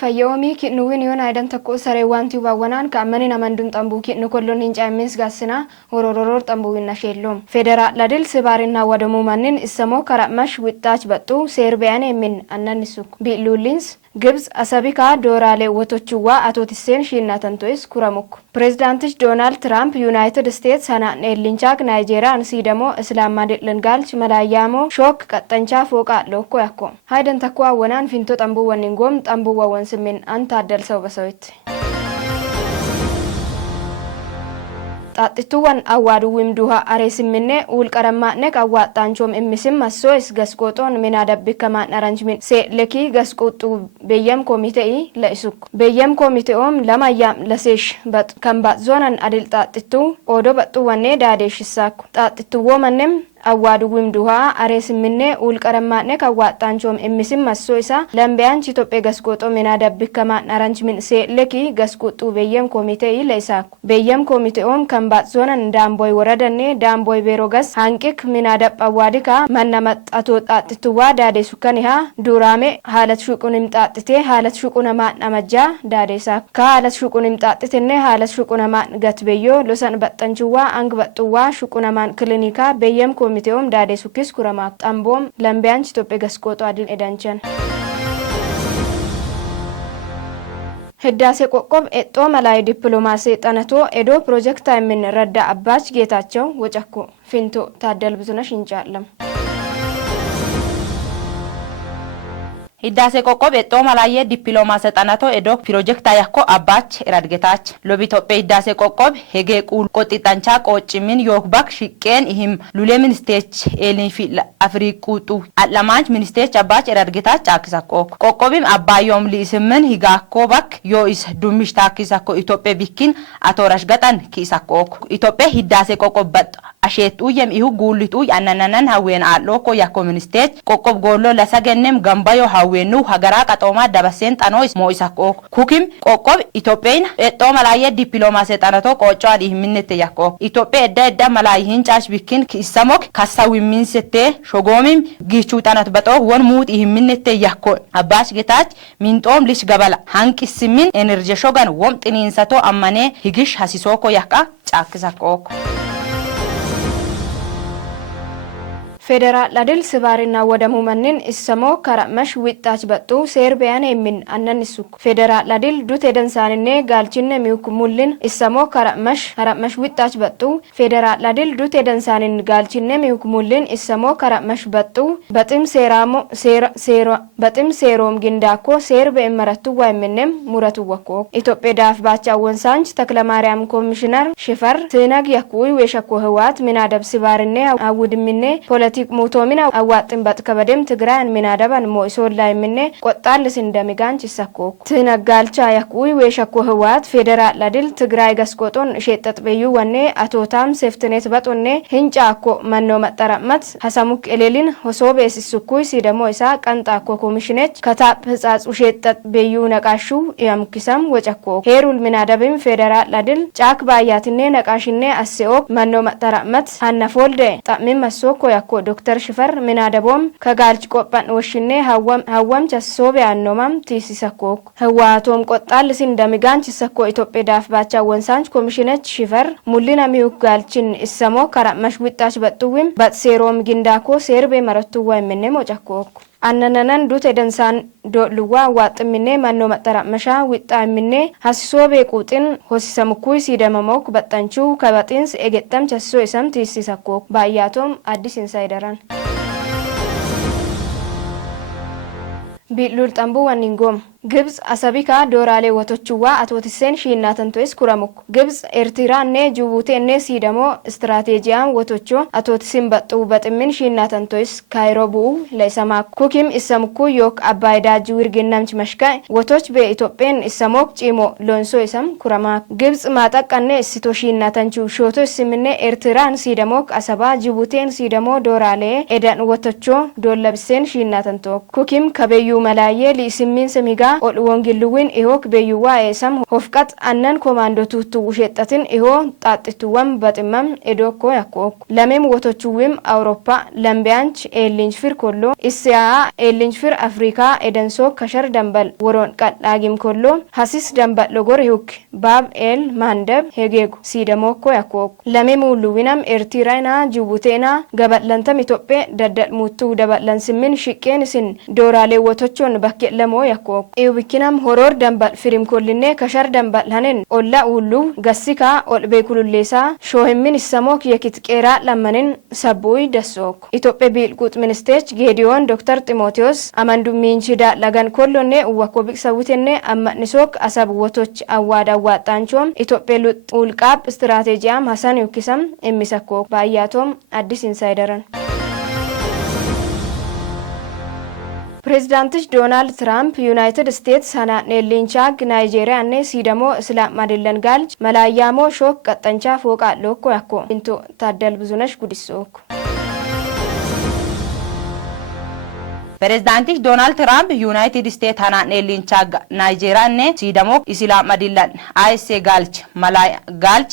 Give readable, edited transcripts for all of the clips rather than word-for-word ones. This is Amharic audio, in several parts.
fayyoomi kinnuwin yoon aydan takko sareewanti waawwanaan ka'amani namandun xambuu kinnu kollon hin caamis gassina horororor xambuwin nasheellom federaal ladil sibaarina wadamu mannin issamoo karamash wixaach baxxu seerbiyaan min annannisuk biluulins ግብጽ አሰቢካ ዶራሌ ወቶቹዋ አቶቲሴን ሺናተንቶይስ ኩረሙክ ፕሬዝዳንትሽ ዶናልድ ትራምፕ ዩናይትድ ስቴትስ ሰናን ኤሊንቻክ ናይጄሪያ አንሲደሞ እስላም ማድልንጋልች መላያሞ ሾክ ቀጠንቻ ፎቃ ሎኮ ያኮ ሃይደን ተኳ ወናን ፊንቶ ጠምቡ ወንንጎም ጠምቡ ወወንስሚን አንታደል ሰው በሰውት ጣጥቱዋን አዋዱ ወምዱሃ አሬስምኔ ውልቀረማነክ አዋጣንቾም እምስም ማሶስ ገስቆጦን ሚናደብ ከማን አራንጅመንት ሴለኪ ገስቆጡ በየም ኮሚቴይ ለኢሱክ በየም ኮሚቴኦም ለማያም ለሴሽ በት ከምባት ዞናን አድል ጣጥቱ ኦዶ በጡ ወኔ ዳዴሽሳኩ ጣጥቱዎ ማንም አዋዱ ወምዱሃ አሬስምኔ ውልቀረማነክ አዋጣንቾም እምስም ማሶይሳ ለምቢያን ኢትዮጵያ ገስቆጦ ሚናደብ ከማን አራንጅመንት ሴለኪ ገስቆጡ በየም ኮሚቴይ ለኢሳኩ በየም ኮሚቴኦም ከምባት ዞናን ዳምቦይ ወረደኔ ዳምቦይ ቤሮገስ ሃንቂክ ሚናደብ አዋዲካ ማናመጥ አቶጣጥቱዋ ዳዴሱከኒሃ ዱራሜ ሐለት ሹቁንም ጣጥቴ ሐለት ሹቁነማ ናመጃ ዳዴሳ ከሐለት ሹቁንም ጣጥቴኔ ሐለት ሹቁነማ ገትበዮ ሎሰን በጠንቹዋ አንግበጡዋ ሹቁነማን ክሊኒካ በየም ኮሚቴውም ዳዴሱኪስ ኩረማ ጣምቦም ለምቢያን ኢትዮጵያ ገስቆጦ አድል ኤዳንቸን ህዳሴ ቆቆብ ኤጦ መላይ ዲፕሎማሲ ጠነቶ ኤዶ ፕሮጀክት አይምን ረዳ አባች ጌታቸው ወጨኩ ፊንቶ ታደል ብዙነሽ እንጫለም Hiddaase qoqqobe xoomalaayyee dippiloomaase xanatoo edoo piroojeektaa yakko abbaach eradgetaach lobi Itoophiyaa hiddaase qoqqobe hegee quul qoxixanchaa qooccimin yookbak shiqqeen ihim lulee ministeech eelin fi afriiquuxu al'amaanch ministeech abbaach eradgetaach caakisakkook qoqqobim abbaayyoom liisimmin higaakkoo bak yoo is dummish taakkisakko Itoophiyaa bikkin atoorash gaxan kiisakkook Itoophiyaa hiddaase qoqqobbaxxo asheetuu yem ihu guullituu annananan hawween aalloo yakko ministeech qoqqob goolloo lasagennem gambayoo hawweenu hagaraa qaxoomaa dabaseen xanois mo'isakkook kukim qoqqob Itoophiyaan exxoo malaayyee dippiloomaasee xanatoo qoccoo adii himminnette yakkook Itoophiyaa edda malaayihin caash bikkin kissamok kassawimminsettee shogoomim giichuu xanat baxoo won muuxii himminnette yakko abbaash getaach minxoom lish gabala hanqissimmin enerje shogan wom xiniinsatoo ammanee higish hasisooko yakka caakkisakkook federal ladil sibarina wadamu mannin issamo karamash wixaach baxxu seerbiyaan min annannisuk federal ladil dute dansaanne galchinne miukumullin issamo karamash wixaach baxxu federal ladil dute dansaanin galchinne miukumullin issamo karamash baxxu batim seerom gindaako seerbe imaratu waymennem muratu wako Itoophiyaa daaf baacha wonsaanch taklamariam commissioner shifar senag yakuy weshako hawat minadab sibarinne awudminne ሙቶሚና አዋጥን በትከበደም ትግራይን ሚናደባን ሞይሶል ላይ ምነ ቆጣልስ እንደሚጋንች ሰኮ ትነጋልቻ ያኩይ ወሸኮ ህዋት ፌደራል ላድል ትግራይ ገስቆጦን ሸጠጥ በዩ ወኔ አቶታም ሴፍትኔት በጦኔ ህንጫኮ መኖ መጠራመት ሐሳሙክ ኤሌሊን ሆሶቤስ ሱኩይ ሲደሞ ኢሳ ቀንጣኮ ኮሚሽነች ከታፕ ህጻጽ ሸጠጥ በዩ ነቃሹ ያምክሰም ወጨኮ ሄሩል ሚናደብም ፌደራል ላድል ጫክ ባያትኔ ነቃሽኔ አሴኦ መኖ መጠራመት አናፎልደ ጣሚም መስኮ ያኮ ዶክተር ሽፈር ሚናደቦም ከጋልጭ ቆጳን ወሽኔ ሐዋም ቸሶቤ አኖማም ቲሲሰኮክ ህዋቶም ቆጣል ሲንደሚጋንች ሰኮ ኢትዮጵያ ዳፍ ባቻ ወንሳንች ኮሚሽነች ሽፈር ሙሊና ሚው ጋልችን ኢሰሞ ከራማሽ ዊጣች በጡዊም በትሴሮም ጊንዳኮ ሴርቤ መረቱ ወይምኔ ሞጫኮክ annananan dute dansan do'luwa waaxminne manno maxaramasha wixxaaminne hasisobe quuxin hosisamkuy sidamamok baxxanchu kabaxins egettam chasso isam tiisisakko baayyatom addis insideran bilul tambu waningom ግብጽ አሰቢካ ዶራሌ ወቶቹዋ አቶቲሴን ሺናተንቶስ ኩረሙክ ግብጽ ኤርትራኔ ጅቡቲኔ ሲደሞ ስትራቴጂያን ወቶቹ አቶቲሲን በጡ በጥምን ሺናተንቶስ ካይሮቡ ለሰማ ኩኪም ኢሰምኩ ዮክ አባይዳጅ ውርግናምች መሽካይ ወቶች በኢትዮጵያን ኢሰሞክ ጪሞ ሎንሶ ኢሰም ኩረማ ግብጽ ማጠቀኔ ሲቶ ሺናተንቹ ሾቶስ ሲምኔ ኤርትራን ሲደሞክ አሰባ ጅቡቲን ሲደሞ ዶራሌ ኤደን ወቶቹ ዶለብሴን ሺናተንቶ ኩኪም ከበዩ መላየ ሊስሚን ሰሚጋ Itoophiyaa ol wongilluwin ihok beeyuwaa eesam hofqat annan komaando tuuttu wusheexxatin ihoo xaaxxituwwan baximam edokko yakkook lamem wotochuwim Awurooppaa lambiyaanch eellinchfir kollo Isiyaa eellinchfir Afrikaa edensoo kashar dambal woron qadhaagim kollo hasis dambal logor huk baab el mandab hegeegu siidamokko yakkook lamem ulluwinam Eertiraanaa Jibuuteenaa gabatlantam Itoophee daddalmuuttuu dabatlansimmin shiqqeen isin dooraalee wotochoon bakke lamoo yakkook iwbikinam horor dambal firim kollinne kashar dambal hanen olla ullu gassikaa ol beekululleesaa shoohimmin issamook yakitqeeraa lammanin sabbuuy dassook Itoophee biilquut ministeech Geediyoon Dr. Ximootiyoos amandummiinchida lagan kollonne uwakko biqsawwitenne ammanisook asab wotoch awwaad awwaaxxaanchoom Itoophee ulqaab istiraatejiyam hasan yukkisam emmisakkook baayyaatoom addis insaayidaran President Donald Trump United States hana nelinchag Nigeria ne sidamo islam madillan galj malayamo shok qaxancha foqa lokko yakko into taddal buzunash gudisok President Donald Trump United States hana nelinchag Nigeria ne sidamo islam madillan ASC galj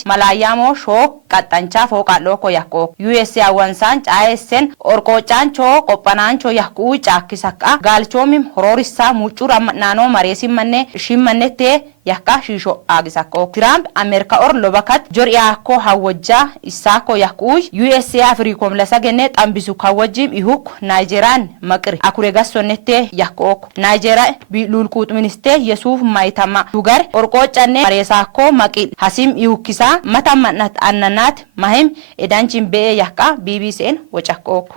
malayamo shok qaxancha foqa lokko yakko USA wansan ASN orqochancho qophanancho yakku chakkisaka galchomim hororissa muchura nano maresimmanne shimmannete yakka shisho agisako Trump America or lobakat joriya ko hawajja isako yakku USA Africom lasagene tambisu kawajim ihuk Nigerian makri akure gassonete yakko Nigeria bilulkut minister Yusuf Maitama dugar orqochanne maresako makil hasim ihukisa matamannat annanat mahim edanchin be yakka BBCn wachakko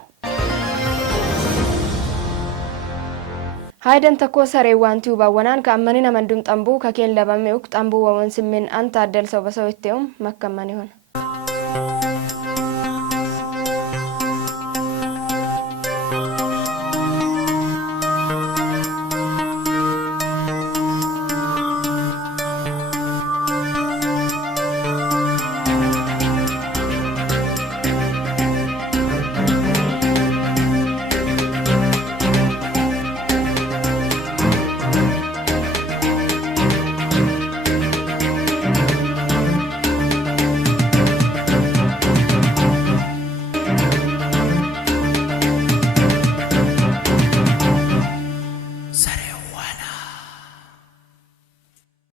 Hayden takko sare wanti ubawanan ka amani na mandum tambu ka ken labame uk tambu wawan simmin anta addal sobaso itteum makkamani hon